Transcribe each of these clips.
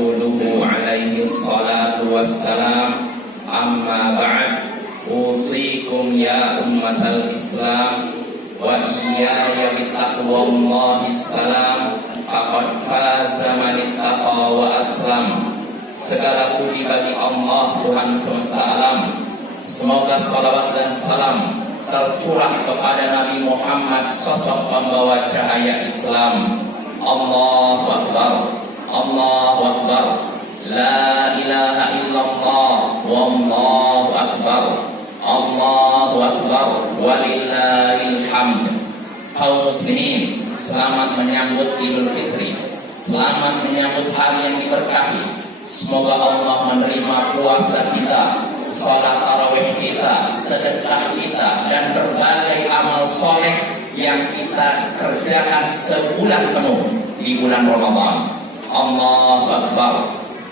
rasuluhu alaihi salatu wassalam. Amma ba'd, usikum ya ummatal Islam wa iyaya bittaqwallahi salam. Faqad faza man ittaqa wa aslam. Segala puji bagi Allah Tuhan semesta alam. Semoga salawat dan salam tercurah kepada Nabi Muhammad, sosok pembawa cahaya Islam. Allahu Akbar, Allahu Akbar, la ilaha illallah, wallahu akbar, Allahu Akbar, walillahil hamd. Kaum muslimin, selamat menyambut Idul Fitri. Selamat menyambut hari yang diberkahi. Semoga Allah menerima puasa kita, salat tarawih kita, sedekah kita, dan berbagai amal soleh yang kita kerjakan sebulan penuh di bulan Ramadan. Allahu Akbar,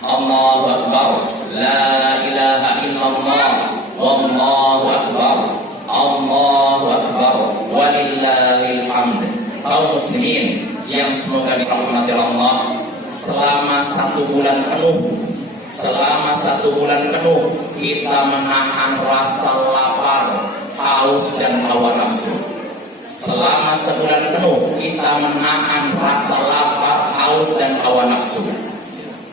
Allahu Akbar, la ilaha illallah, wallahu akbar, Allahu Akbar, walillahil hamd. Kaum muslimin yang semoga dirahmati Allah, selama 1 bulan penuh, selama 1 bulan penuh kita menahan rasa lapar, haus dan hawa nafsu. Selama sebulan penuh kita menahan rasa lapar, haus dan hawa nafsu.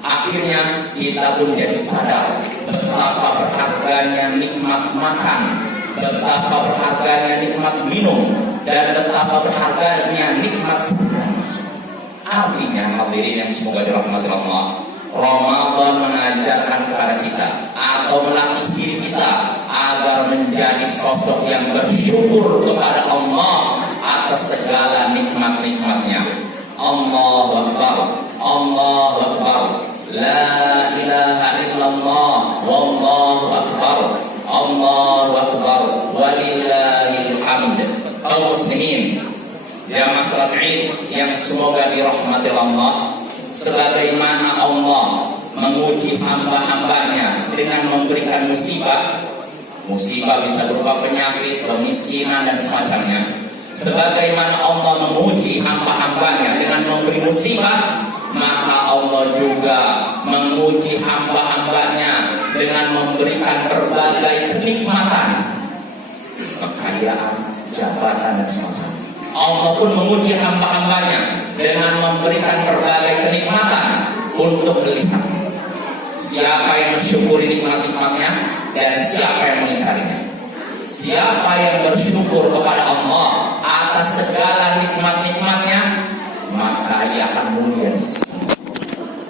Akhirnya kita pun jadi sadar betapa berharganya nikmat makan, betapa berharganya nikmat minum, dan betapa berharganya nikmat sedekah. Artinya hadirin yang semoga dirahmati Allah, Ramadan mengajarkan kepada kita atau melatih diri kita agar menjadi sosok yang bersyukur kepada Allah atas segala nikmat-nikmatnya. Allahu Akbar, Allahu Akbar, la ilaha illallah, wallahu akbar, Allahu Akbar, walillahil hamd. Kaum muslimin, jamaah salat Id yang semoga dirahmati Allah, sebagaimana Allah menguji hamba-hambanya dengan memberikan musibah. Musibah bisa berupa penyakit, kemiskinan, dan semacamnya. Sebagaimana Allah menguji hamba-hambanya dengan memberi musibah, maka Allah juga menguji hamba-hambanya dengan memberikan berbagai kenikmatan, kekayaan, jabatan, dan semacamnya. Allah pun menguji hamba-hambanya dengan memberikan berbagai kenikmatan untuk melihat siapa yang mensyukuri nikmat-nikmatnya dan siapa yang mengingkarinya. Siapa yang bersyukur kepada Allah atas segala nikmat-nikmatnya, maka ia akan mulia di sisi Allah.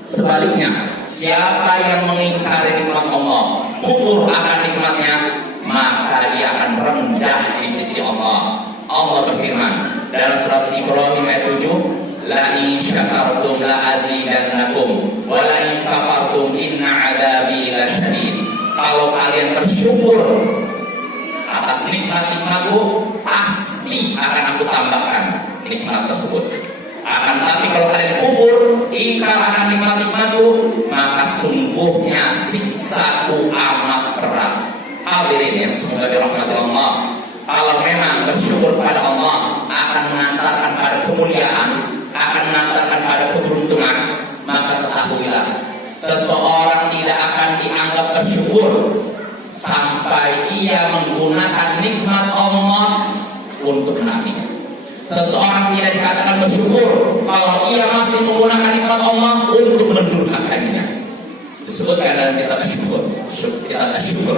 Sebaliknya, siapa yang mengingkari nikmat Allah, kufur akan nikmatnya, maka ia akan rendah di sisi Allah. Allah berfirman dalam surat Ibrahim ayat 7, la in syakartum la azidannakum wa la in kafartum inna adabi lasyadid. Kalau kalian bersyukur atas nikmat-nikmatku, pasti akan aku tambahkan nikmat tersebut. Akan tapi kalau kalian kufur, ingkar akan nikmat-nikmatku, maka sungguhnya siksaku amat berat. Hadirin yang semoga dirahmati Allah, kalau memang bersyukur pada Allah akan mengantarkan pada kemuliaan, akan mengantarkan pada keberuntungan, maka ketahuilah seseorang tidak akan dianggap bersyukur sampai ia menggunakan nikmat Allah untuk menafinya. Seseorang tidak dikatakan bersyukur kalau ia masih menggunakan nikmat Allah untuk mendurhakainya. Disebutkan dalam kitab Asy-Syukur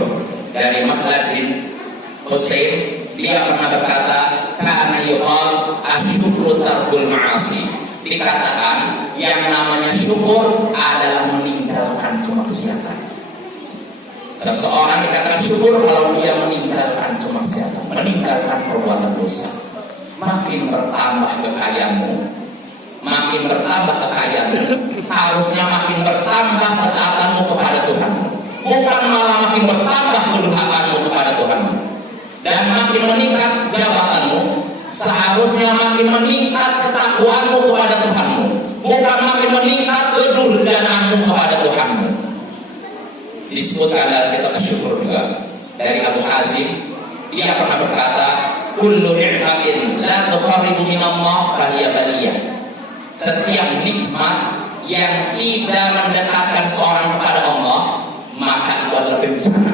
dari Makhlad bin Husain, dia pernah berkata, kana yuqal asyukru tarkul ma'asi. Dikatakan yang namanya syukur adalah meninggalkan kemaksiatan. Seseorang dikatakan syukur kalau dia meninggalkan kemaksiatan, meninggalkan perbuatan dosa. Makin bertambah kekayaanmu, makin bertambah kekayaanmu, harusnya makin bertambah ketaatanmu kepada Tuhanmu, bukan malah makin bertambah kedurhakanmu kepada Tuhanmu. Dan makin meningkat jabatanmu, seharusnya makin meningkat ketakwaanmu kepada Tuhanmu, bukan makin meningkat kedurjanaanmu kepada Tuhanmu. Disebutkan dalam kitab Asy-Syukur juga dari Abu Hazim, dia pernah berkata, kullu ni'matin la tuqarribu minallah fahiya baliyah. Setiap nikmat yang tidak mendekatkan seorang kepada Allah, maka itu adalah bencana.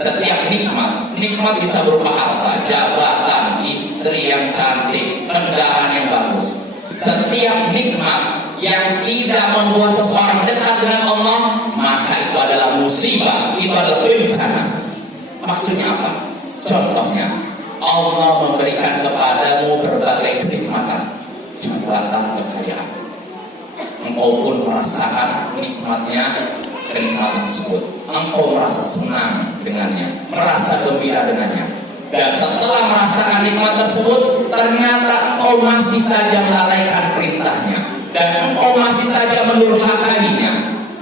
Setiap nikmat bisa berupa harta, jabatan, istri yang cantik, kendaraan yang bagus. Setiap nikmat yang tidak membuat seseorang dekat dengan Allah, maka itu adalah musibah, itu adalah bencana. Maksudnya apa? Contohnya, Allah memberikan kepadamu berbagai kenikmatan, jabatan, kekayaan. Engkau pun merasakan nikmatnya, kenikmatan tersebut. Engkau merasa senang dengannya, merasa gembira dengannya. Dan setelah merasakan nikmat tersebut, ternyata engkau masih saja melalaikan perintahnya, dan engkau masih saja mendurhakainya.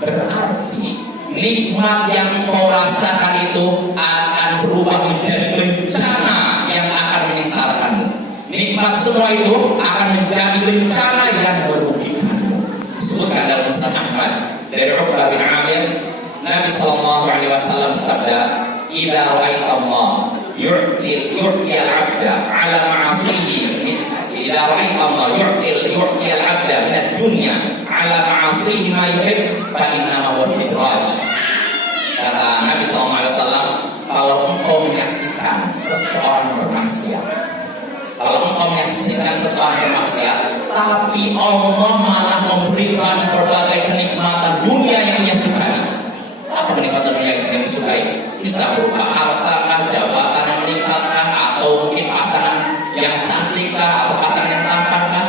Berarti nikmat yang engkau rasakan itu akan berubah menjadi bencana yang akan menyesalkanmu. Nikmat semua itu akan menjadi bencana yang merugikanmu. Disebutkan dalam Musnad Ahmad dari Uqbah bin Amir, Nabi sallallahu alaihi wasallam bersabda, "Idza ra'aita Allah yu'ti al-'abda 'ala ma'asihi, idza ra'aita Allah yu'ti al-'abda min ad-dunya 'ala ma'asihi ma yuhib, fa inna ma huwa istidraj." Kata Nabi sallallahu alaihi wasallam, kalau engkau menyaksikan seseorang bermaksiat, tapi Allah malah memberikan berbagai kenikmatan dunia yang ia sukai. Apa kenikmatan dunia yang disukai? Bisa berupa harta, jabatan yang meningkatkan, atau mungkin pasangan yang cantik, atau pasangan yang tampan.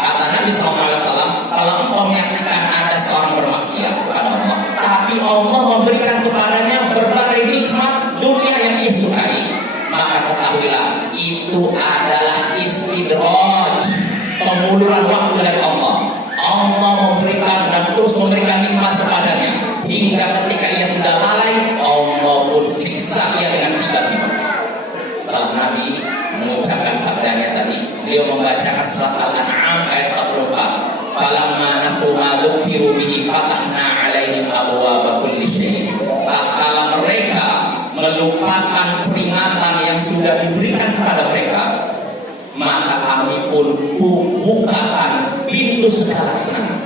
Kata Nabi SAW, kalau engkau menyaksikan ada seorang bermaksiat kepada Allah, tapi Allah memberikan kepadanya berbagai nikmat dunia yang ia sukai, maka ketahuilah itu adalah istidraj, penguluran waktu dari Allah. Allah memberikan dan terus memberikan nikmat kepadanya hingga ketika ia sudah lalai, Allah pun siksa ia dengan tiba-tiba. Setelah Nabi mengucapkan sabdanya tadi, beliau membacakan surat Al-An'am ayat 44. Falamma nasu ma dzukiru bihi fatahna 'alaihim abwaaba kulli syai'. Tatkala mereka melupakan peringatan yang sudah diberikan kepada mereka, maka kami pun bukakan pintu segala kesenangan.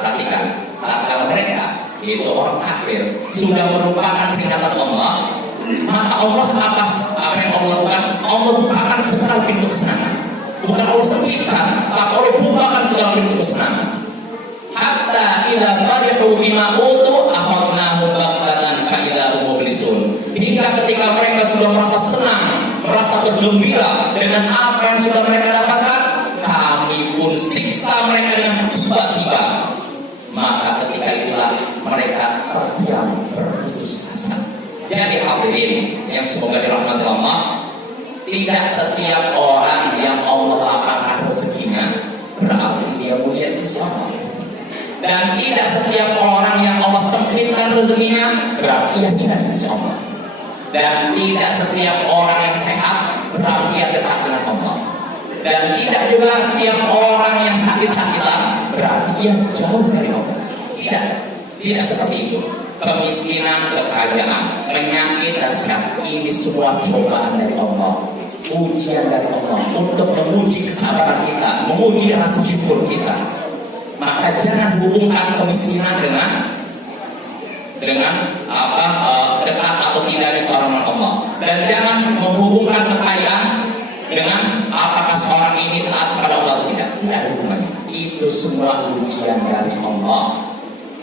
Perhatikan, tatkala mereka, yaitu orang kafir, sudah melupakan peringatan Allah, maka Allah apa yang Allah lakukan? Allah bukakan segala pintu kesenangan. Bukan Allah sempitkan, tapi Allah bukakan segala pintu kesenangan. Hatta idza farihu bima utu akhadnahum baghtatan fa idza hum mublisun. Hingga ketika mereka sudah merasa senang, merasa bergembira dengan apa yang sudah mereka dapatkan, kami pun siksa mereka dengan tiba-tiba. Maka ketika itulah mereka terdiam, berputus asa. Jadi hadirin yang semoga dirahmati Allah, tidak setiap orang yang Allah lapangkan rezekinya berarti dia mulia sisi Allah. Dan tidak setiap orang yang Allah sempitkan rezekinya berarti dia tidak sisi Allah. Dan tidak setiap orang yang sehat berarti dia dekat dengan Allah. Dan tidak juga setiap orang yang sakit-sakitan berarti dia jauh dari Allah. Tidak seperti itu. Kemiskinan, kekayaan, penyakit dan sakit, ini semua cobaan dari Allah, ujian dari Allah untuk menguji kesabaran kita, menguji rasa syukur kita. Maka jangan hubungkan kemiskinan dengan dekat atau tidaknya seorang Allah, dan jangan menghubungkan kekayaan dengan apakah seorang ini taat kepada Allah atau tidak. Tidak ada hubungannya. Itu semua ujian dari Allah.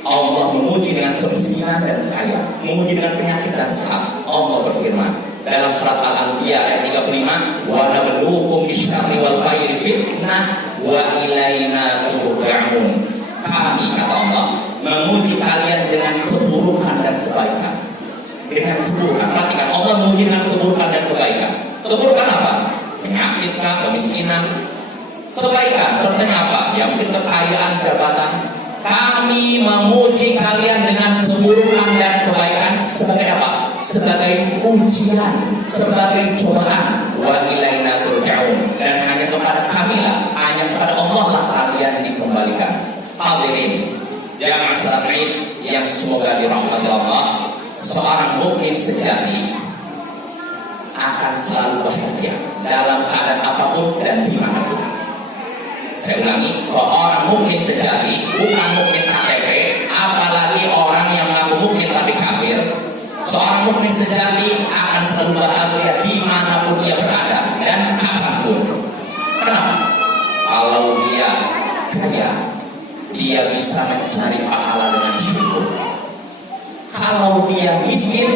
Allah menguji dengan kemiskinan dan kekayaan, menguji dengan penyakit dan sehat. Allah berfirman dalam surat Al-Anbiya ayat 35, wa nabluukum bisyarri wal khairi fitnah wa ilaina turja'un. Kami, kata Allah, menguji kalian dengan keburukan dan kebaikan. Dengan keburukan, perhatikan, Allah menguji dengan keburukan dan kebaikan. Keburukan apa? Penyakit, kemiskinan. Kebaikan, contohnya apa? Ya mungkin kekayaan, jabatan. Kami menguji kalian dengan keburukan dan kebaikan sebagai apa? Sebagai ujian, sebagai cobaan. Wa ilaina turja'un. Dan hanya kepada kamilah, hanya kepada Allah lah kalian dikembalikan. Hadirin jamaah salat Id yang semoga dirahmati Allah, seorang mukmin sejati akan selalu bahagia dalam keadaan apapun dan dimanapun. Saya ulangi, seorang mukmin sejati, bukan mukmin KTP, apalagi orang yang mengaku mukmin tapi kafir. Seorang mukmin sejati akan selalu bahagia dimanapun dia berada dan apapun. Kenapa? Kalau dia kaya, dia bisa mencari pahala dengan syukur. Kalau dia miskin,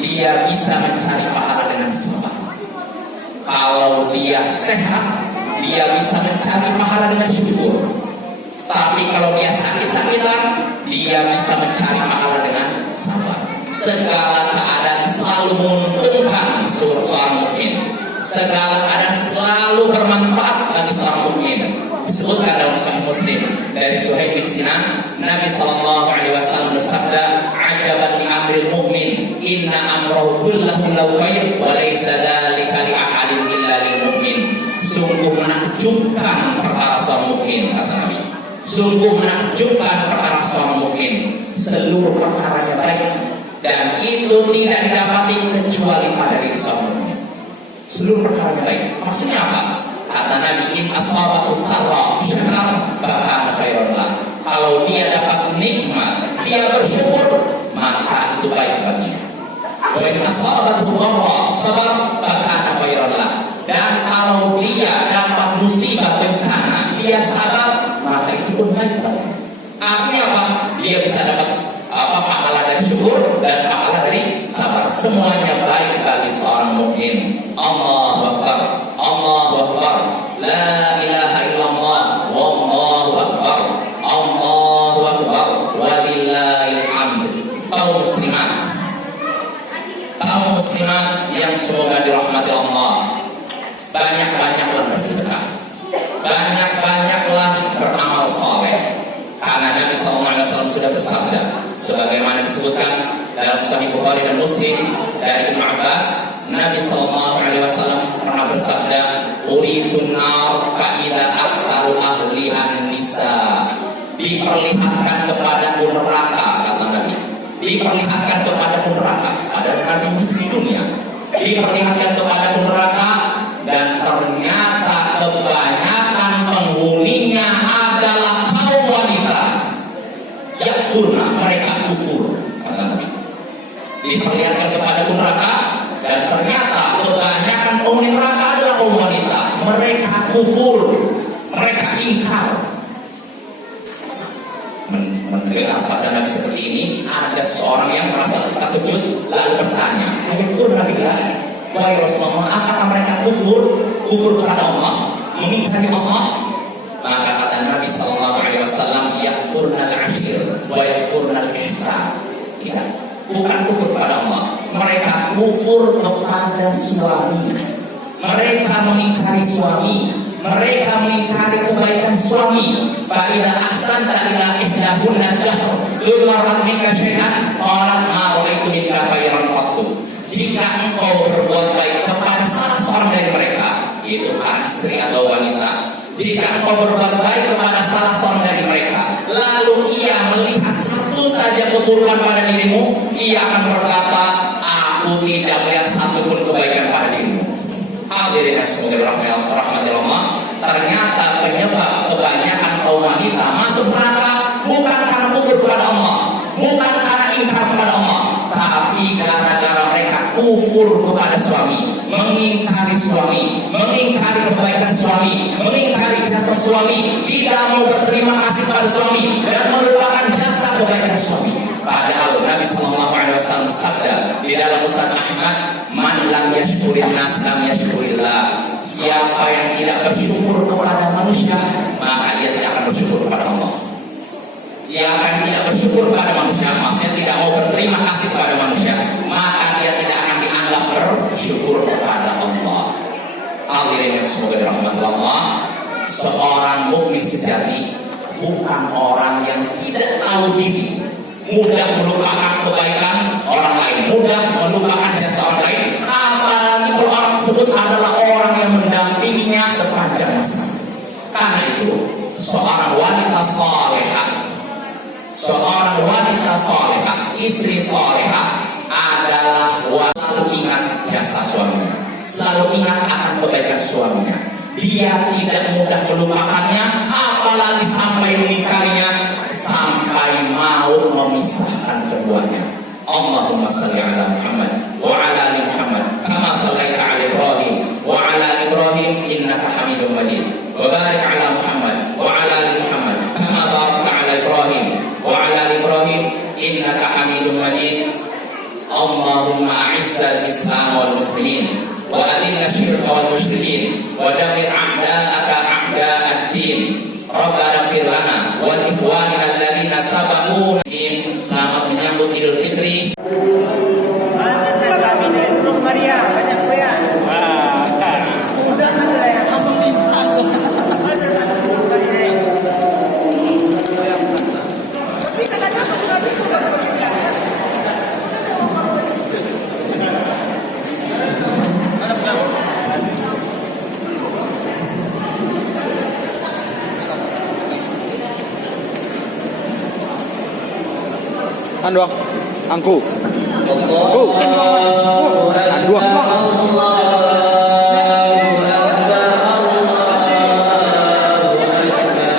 dia bisa mencari pahala dengan sabar. Kalau dia sehat, dia bisa mencari pahala dengan syukur. Tapi kalau dia sakit-sakitan, dia bisa mencari pahala dengan sabar. Segala keadaan selalu menguntungkan seorang mukmin. Segala keadaan selalu bermanfaat bagi seorang mukmin. Disebutkan dalam Sahih Muslim dari Suhaib bin Sinan, Nabi sallallahu alaihi wasallam bersabda, "Ajaban li amril mu'min, inna amrahu kullahu lahu khair wa laysa dzalika li ahadin illa lil mu'min." Sungguh menakjubkan perkara seorang mukmin, kata Nabi. Sungguh menakjubkan perkara seorang mukmin, seluruh perkaranya baik dan itu tidak didapati kecuali pada diri seorang mukmin. Seluruh perkaranya baik. Maksudnya apa? Kata Nabi, in asabahu sarra syakara fakana khairan lah. Kalau dia dapat nikmat, dia bersyukur, maka itu baik baginya. Wa in asabahu dharra sabar fakana khairan lah. Dan kalau dia dapat musibah bencana, dia sabar, maka itu pun baik baginya. Artinya apa? Dia bisa dapat pahala dari syukur dan pahala dari sabar. Semuanya baik bagi seorang mukmin. Allahu Akbar, Allahu Akbar, la ilaha illallah, wallahu akbar, Allahu Akbar, walillahil hamd. Kaum muslimat yang semoga dirahmati Allah, banyak-banyaklah bersedekah, banyak-banyaklah beramal soleh. Karena Nabi SAW sudah bersabda, sebagaimana disebutkan dalam Sahih Bukhari dan Muslim dari Ibnu Abbas, Nabi SAW pernah bersabda, "Uridun nar fa'ila akhtaru ahlihan nisa." Diperlihatkan kepadaku neraka, kata Nabi. Diperlihatkan kepadaku neraka. Padahal Nabi masih di dunia. Diperlihatkan kepadaku neraka dan ternyata kebanyakan penghuninya adalah kaum wanita. Yakfurna, mereka kufur, kata Nabi. Diperlihatkan kepadaku neraka dan ternyata kebanyakan penghuni neraka adalah kaum wanita. Mereka kufur, mereka ingkar. Mendengar sabda Nabi seperti ini, ada seorang yang merasa terkejut lalu bertanya, "Ayakfurna billah, wahai Rasulullah, apakah mereka kufur kepada Allah, mengingkari Allah?" Maka kata Nabi SAW, "Yakfurna al-ashir wa yakfurna al-ihsan." Tidak, bukan kufur kepada Allah, mereka kufur kepada suami. Mereka mengingkari suami, mereka mengingkari kebaikan suami. Fa idza ahsanta ila ihdahunna dahr lumarat minka syai'an qalat ma ra'aitu minka khairan qattu. Jika engkau berbuat baik kepada salah seorang dari mereka, yaitu istri atau wanita, jika engkau berbuat baik kepada salah seorang dari mereka, lalu ia melihat satu saja keburukan pada dirimu, ia akan berkata, "Aku tidak melihat satu pun kebaikan pada dirimu." Hadirin yang semoga rahmati Allah, ternyata penyebab kebanyakan kaum wanita masuk neraka bukan karena kufur kepada Allah, bukan karena ingkar kepada Allah, tapi gara-gara mereka kufur kepada suami, mengingkari suami, mengingkari kebaikan suami, mengingkari jasa suami, tidak mau berterima kasih kepada suami dan melupakan jasa kebaikan suami. Padahal Nabi SAW bersabda di dalam Musnad Ahmad, "Man lam yashkurin nas lam yashkurillah." Siapa yang tidak bersyukur kepada manusia, maka ia tidak akan bersyukur kepada Allah. Siapa yang tidak bersyukur kepada manusia, maksudnya tidak mau berterima kasih kepada manusia, maka dia tidak akan dianggap bersyukur kepada Allah. Hadirin yang semoga dirahmati Allah, seorang mukmin sejati bukan orang yang tidak tahu diri, mudah melupakan kebaikan orang lain, mudah melupakan jasa orang lain, apalagi kalau orang tersebut adalah orang yang mendampinginya sepanjang masa. Karena itu, seorang wanita salehah, istri salehah adalah selalu ingat jasa suaminya, selalu ingat akan kebaikan suaminya. dia tidak mudah melupakannya, apalagi sampai meninggalnya, sampai mau memisahkan keduanya. Allahumma salli ala Muhammad wa ala ali Muhammad kama shallaita ala Ibrahim wa ala ali Ibrahim innaka Hamidum Majid. Wa barik ala Muhammad wa ala ali Muhammad kama barakta ala Ibrahim wa ala ali Ibrahim innaka Hamidum Majid. Allahumma a'izzal Islam wal muslimin wa adilla syirka wal musyrikin wa damir a'da'aka a'da'ad-din. Rabbana fir lana wal ikhwanina alladziina sabaquna. Selamat menyambut Idul Fitri. Kami dari Gunung Maria, banyak goyang. Udah ada ya. Tapi katanya pas lagi udah begitu ya. Andok, angku. Allah